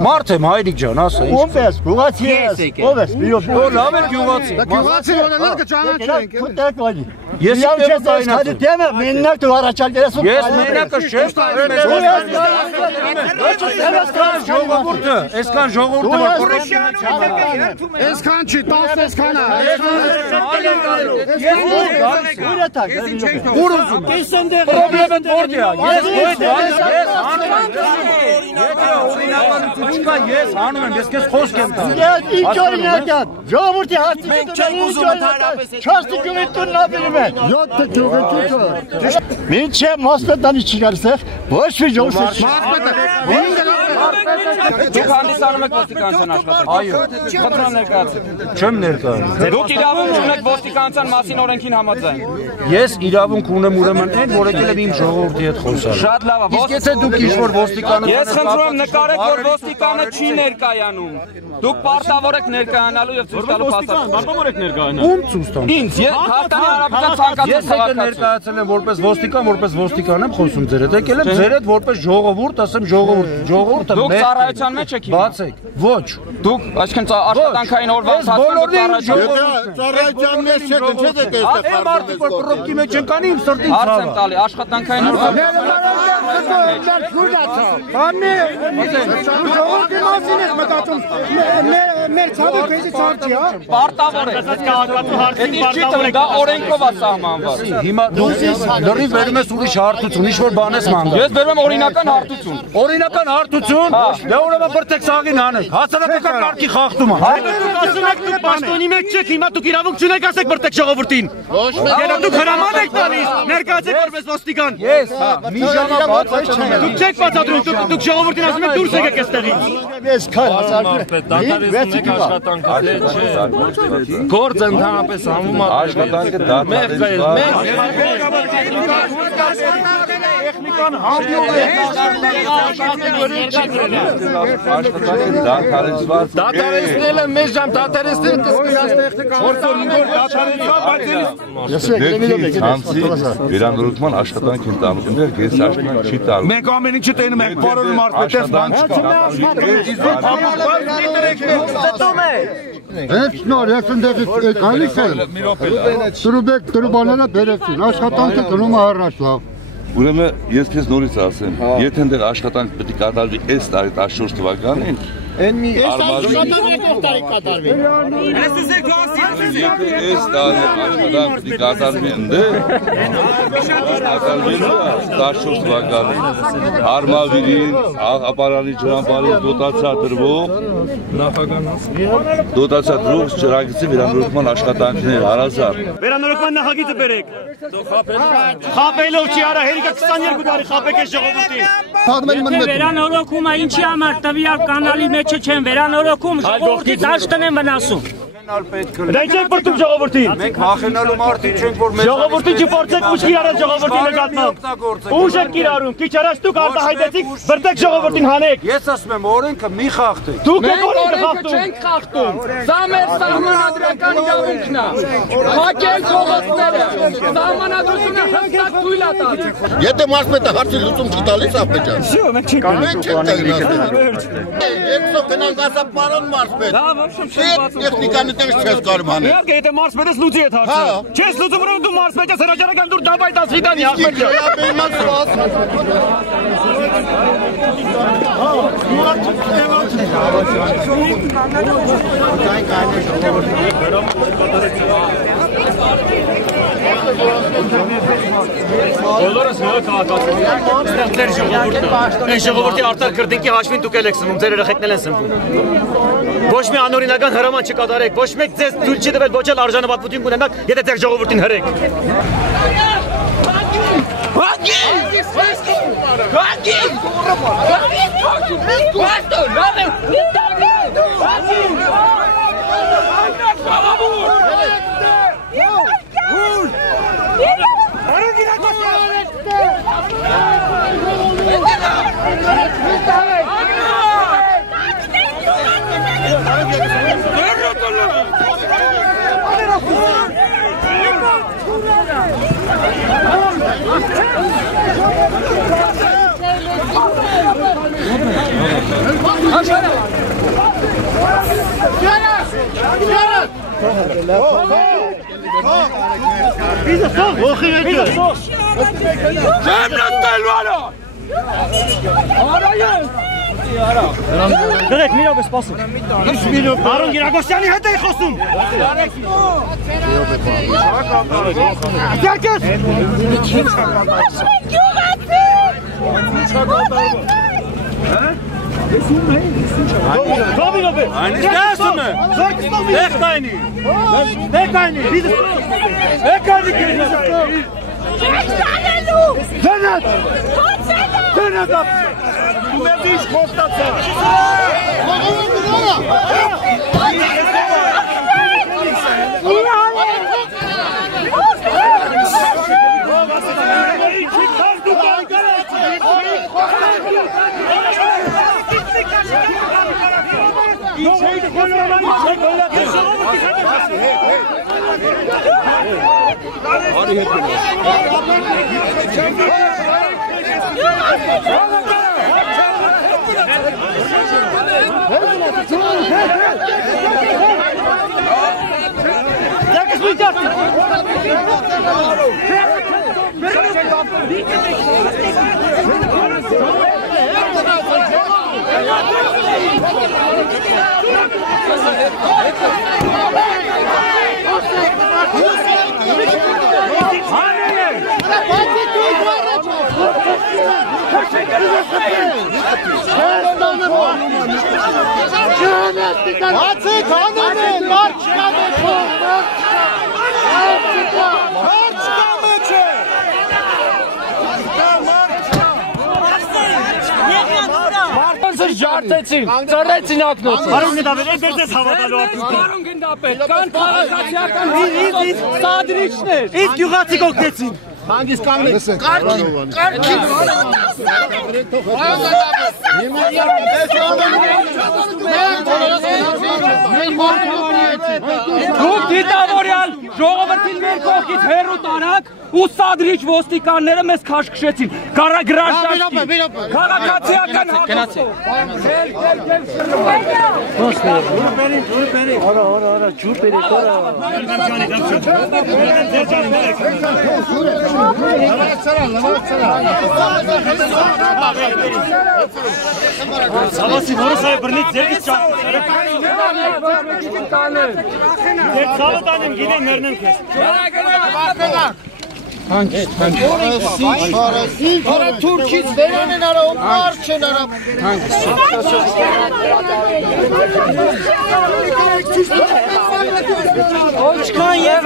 Մարդ եմ հայրիկ ջան, ասա։ Ով ես, գյուղացի ես, ով ես, Ո լավ է գյուղացի։ Գյուղացի ոնանալ կճանաչենք։ Ես ես հայրի դեմը մենակ դու առաջալ դերես։ Ես մենակը չեմ կարել։ Ժողովուրդը, այսքան ժողովուրդը կոռուպցիան Այսքան չի, 10 այսքան է։ Ուր ուզում ես։ Պրոբլեմը որտե՞ղ է։ Ես հանում եմ, ես քեզ խոսք եմ տալիս։ Ինչ օրինակ է։ Ժողովրդի հարցը մենք չենք ուզում ընդհանրապես։ 4 գյուղի տունն ապրում են։ 7 գյուղի տունը։ Ինչ է մասպետանի չի գալիս, ոչ մի ժողովուրդ։ Դուք հանդիսանում եք ոստիկանության աշխատանք։ Այո։ Խնդրում ներկայացեք։ Չեմ ներկայանում։ Դուք իրավունք ունեք ոստիկանության մասին օրենքին համաձայն։ Ես իրավունք ունեմ ուրեմն այն, որ եկել եմ իմ ժողովրդի հետ խոսալ։ Շատ լավ է։ Իսկ եթե դուք ինչ-որ ոստիկանություն Ես խնդրում եմ նկարեք, որ ոստիկանը չի ներկայանում։ Դուք պարտավոր եք ներկայանալու եւ ցույց տալու փաստաթղթեր։ Պարտավոր եք ներկայանալ։ Ում ցույց տամ։ Ինձ, Հայաստանի Հանրապետության ցանկացած Ես եկել ներկայացել եմ որպես ոստիկան եմ խոսում ձեր հետ։ Եկել եմ ձեր հետ որպես ժողովուրդ, ասեմ ժողովուրդը Դուք ծառայության մեջ եք։ Բացեք։ Ոչ։ Դուք այսինքն աշխատանքային օրվա բոլորին Ծառայության մեջ չեք, ինչ եք այստեղ մարդիկ որ պրոբլեմի մեջ են կանի իմ սրտին հարց եմ տալի աշխատանքային օրվա Բանի, ժողովրդի մասին եք մտածում։ Մեր ցավը քեզի ցավ չի, հա։ Պարտավոր է։ Այդ չի տվել, դա օրենքով է սահմանված։ Հիմա դու լրիվ վերում ես ուրիշ հարթություն, ինչ-որ բան ես մանգում։ Ես բերում եմ օրինական հարթություն։ Օրինական հարթություն, դե ուրեմն բրտեք սաղին հանեք, հասարակական կարգի խախտում է։ Դուք ասում եք դուք պաշտոնի մեջ չեք, հիմա դուք իրավունք չունեք ասեք բրտեք ժողովրդին։ Դուք հրաման եք տալիս, ներկայացեք որպես ոստիկան։ Ես, մի ժամը բաց չեմ։ Դուք չեք բացատրում, դուք ժողովրդին ասում եք դուրս եկեք այստեղից։ Ես քան Գործը ընդհանրապես համում է աշխատանքը Դատարեցնել եմ մեզ ժամ, դատարեցնել վերանորոգման աշխատանք են տանում, ես աշխատանք չի տալու։ Մենք ամեն ինչը տենում ենք, բարոյի մարդպես բան Ես նոր ես ընդեղից գալիս եմ։ Տրուբանանը բերեցին, աշխատանքը գնում է առաջ լավ։ Ուրեմն ես քեզ նորից ասեմ, եթե այնտեղ աշխատանք պետք է կատարվի այս տարի 14 թվականին, Այս տարի աշխատանք պետք է կատարվի այնտեղ, կատարվելու է 14 թվականին, Արմավիրին, ապարանի ջրամբարին դոտացիա դրվող ջրագծի վերանորոգման աշխատանքներ, հարազատ։ Վերանորոգման նախագիծը բերեք։ Խաբելով չի արա, հերիկը 22 տարի խաբեք այս ժողովրդին։ Վերանորոգումը ինչի համար տվյալ կանալի մեջը չեն վերանորոգում, ժողովրդի դաշտն են վնասում։ Դա ինչ եք բրտում ժողովրդին։ Մենք վախենալու մարդիկ չենք, որ մեզ Ժողովրդին չփորձեք ուժ կիրառել ժողովրդի նկատմամբ։ Ուժ եք կիրառում, քիչ առաջ դուք արտահայտեցիք, բրտեք ժողովրդին հանեք։ Ես ասում եմ օրենքը մի խախտեք։ Դուք եք օրենքը խախտում։ Չենք խախտում։ Սա մեր սահմանադրական իրավունքն է։ Փակել փողոցները։ Սահմանադրությունը հստակ թույլ է տալիս։ Եթե մարզպետը հարցի լուծում չի տալիս, ապեջան։ Մենք չենք Երկսով գնանք ասա պարոն մարզպետ։ Տեխնիկանի տեղ չես կարող անել։ Իհարկե, եթե մարզպետս լուծի այդ հարցը։ Չես լուծում, որ դու մարզպետ ես, հրաժարական դուր դավայ դասվիդանի ախպետ։ Բոլորս նոր քաղաքացիներ ենք, ձեր ժողովուրդը։ Այս ժողովրդի արտար քրտինքի հաշվին դուք եք սնվում, ձեր երեխեքն են սնվում։ Ոչ մի անօրինական հրաման չկատարեք, ոչ մեկ ձեզ թույլ չի տվել ոչ էլ արժանապատվություն կունենաք, եթե ձեր ժողովրդին հրեք։ Դրեք, մի րոպե սպասեք։ Արոն Գիրագոսյանի հետ էի խոսում։ Ձերքես։ Բաբի րոպե։ Դասում է։ Դեկտայնի։ Դեկտայնի։ Դեկտայնի քեզ։ Դենատ։ Դենատ։ Մերդիշ խոստացա։ Ջարդեցին, ծռեցին ակնոցը։ Արոն գնդապետ, ես ես հավատալու արդյունք։ Արոն գնդապետ, կան քաղաքացիական սադրիչներ։ Իսկ գյուղացիք օգնեցին։ Հանգիստ կանգնեք։ Դուք դիտավորյալ ժողովրդին մեր կողքից հեռու տարաք ու սադրիչ ոստիկանները մեզ քաշքշեցին։ Գրաշտաշտի։ Քաղաքացիական հակոստով։ Հավասի որս այ բրնից ձերից ճաղթեր։ Ձեր ծավը տանեմ գինեն ներնեմ կեզ։ Արա թուրքից վերան են արա, մարդ չեն արա։ Ոչքան և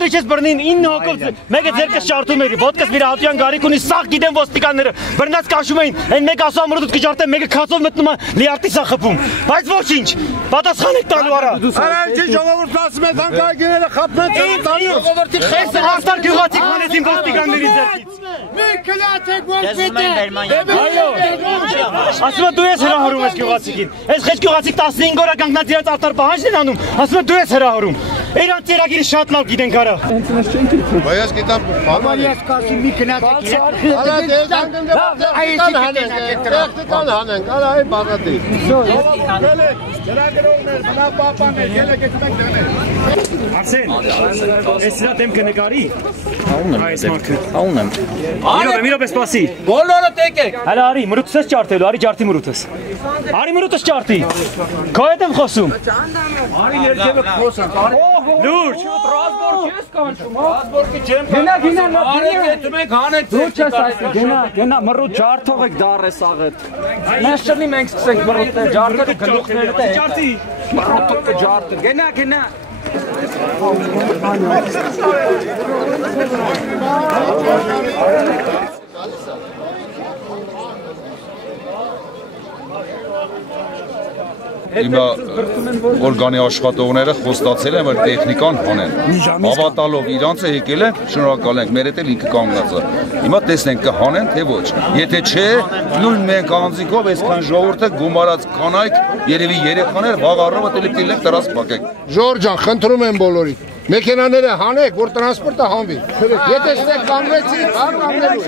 Դուք ես բրնին 9 հոգով, մեկը ձերքս ճարտում երի, ոտքս վիրահատույան գարիք ունի, սաղ գիտեն ոստիկանները, բրնած կաշում էին, են մեկ ասու ամրոտ կճարտեն, մեկը քացով մտնում է լիարտի սա խպում, բայց ոչինչ, պատասխան եք տալու արա։ Արա ինչի ժողովուրդ ասում է, թանկագիները խապնեն ծրու տալու։ Ժողովորդի խեսը հաստար գյուղացիք հանեցին ոստիկանների ձերքից։ Մենք կլացեք ոչ Ասում է դու ես հրահորում ես գյուղացիքին, ես խեչ գյուղացիք 15 օրա կանգնած իրաց արտար պահանջն են անում, ասում է դու ես հրահորում, իրանց ծերագիրը շատ լավ գիտենք արա։ Բայց գիտամ, Ես կասի մի գնացեք արա դեզանգն հանենք, արա այ բաղատի։ Ծրագրողներ, բնավ պապաններ, ելեք եթմեք դեղներ։ Արսեն, ես սրա դեմ կնկարի։ Այս մարդը։ Մի րոպե սպասի։ Բոլորը տեկեք։ Հələ արի, մրուտս ես ճարտելու, արի ճարտի մրուտս։ Արի մրուտս ճարտի։ Քո հետ եմ խոսում։ Արի երկևը խոսանք, Լուրջ։ Տրասբորդ ես կանչում, հա։ Տրասբորդի չեմ Գնա, Արեք եթում ենք հանեք Դու չես ասում, գնա, մռուտ ջարդող եք դարես աղետ։ Մենք չլի մենք սկսենք մռուտը ջարդել ու գլուխները տե։ Ճարտի։ Մռուտը ջարդել, գնա։ Հիմա օրգանի աշխատողները խոստացել են, որ տեխնիկան հանեն։ Հավատալով իրանց է եկել են, շնորհակալ ենք, մեր հետ էլ ինքը կանգնած է։ Հիմա տեսնենք կհանեն, թե ոչ։ Եթե չէ, նույն մենք անձիկով այսքան ժողովուրդը գումարած կանայք, երևի երեխաներ վաղ առավոտ էլի տիլեք տրաս փակեք։ Ժորժ ջան, խնդրում եմ բոլորին։ Մեքենաները հանեք, որ տրանսպորտը հանվի։ Եթե ստեք կանգնեցի, կանգնելու։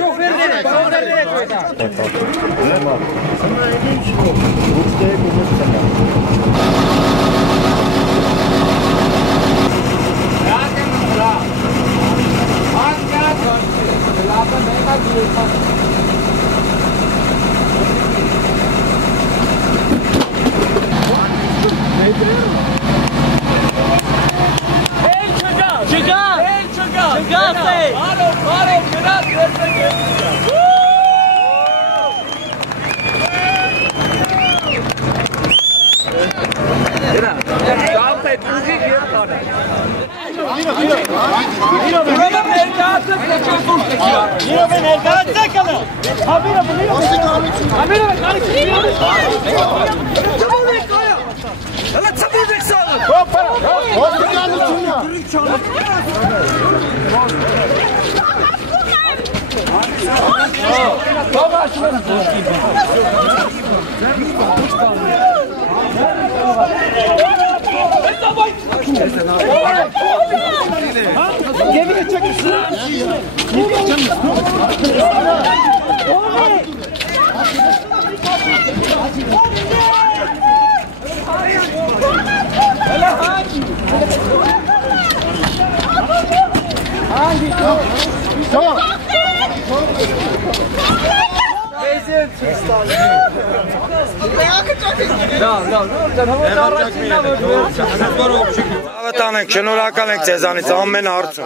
Ավտանենք, շնորհակալ ենք ձեզանից ամեն հարցը։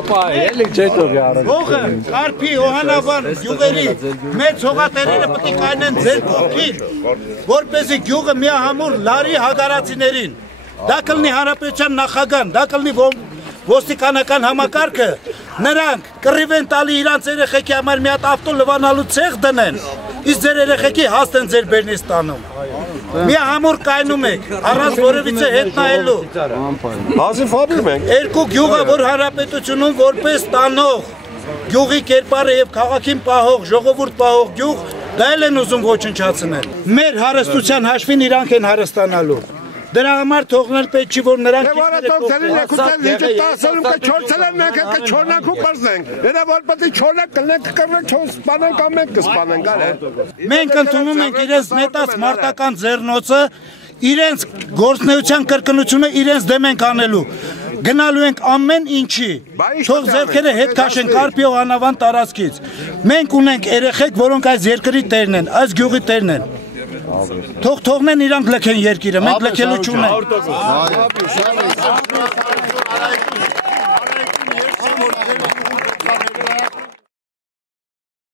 Ողը, Կարփի, Հովանավան, գյուղերի մեծ հողատերերը պետք է կայնեն ձեր կողքին, որպեսզի գյուղը միահամուռ լարի հագարացիներին, դա կլինի հանրապետության նախագահան, դա կլինի ոստիկանական համակարգը, նրանք կռիվ են տալի իրանց երեխեքի համար մի հատ ավտո լվանալու ցեղ դնեն, իսկ ձեր երեխեքի հաստ են ձեր բերնից տանում։ Միահամուռ կայնում եք, առանց որևիցե հետ նայելու։ Հազիվ հաբիմ ենք։ Երկու գյուղը, որ հանրապետությունում որպես տանող, գյուղի կերպարը եւ քաղաքին պահող, ժողովուրդ պահող գյուղ, դա էլ են ուզում ոչնչացնել։ Մեր հարստության հաշվին իրանք են հարստանալու։ Դրա համար թողնել պետք չի, որ նրանք մենք ընդունում ենք իրենց նետած մարտական ձեռնոցը, իրենց գործնեության կրկնությունը իրենց դեմ ենք անելու։ Գնալու ենք ամեն ինչի, թող ձեռքերը հետ քաշեն Կարփի Հովանավան տարածքից։ Մենք ունենք երեխեք, որոնք այս երկրի տերն են, այս գյուղի տերն են։ Թող թողնեն իրանք լքեն երկիրը, մենք լքելու չունենք։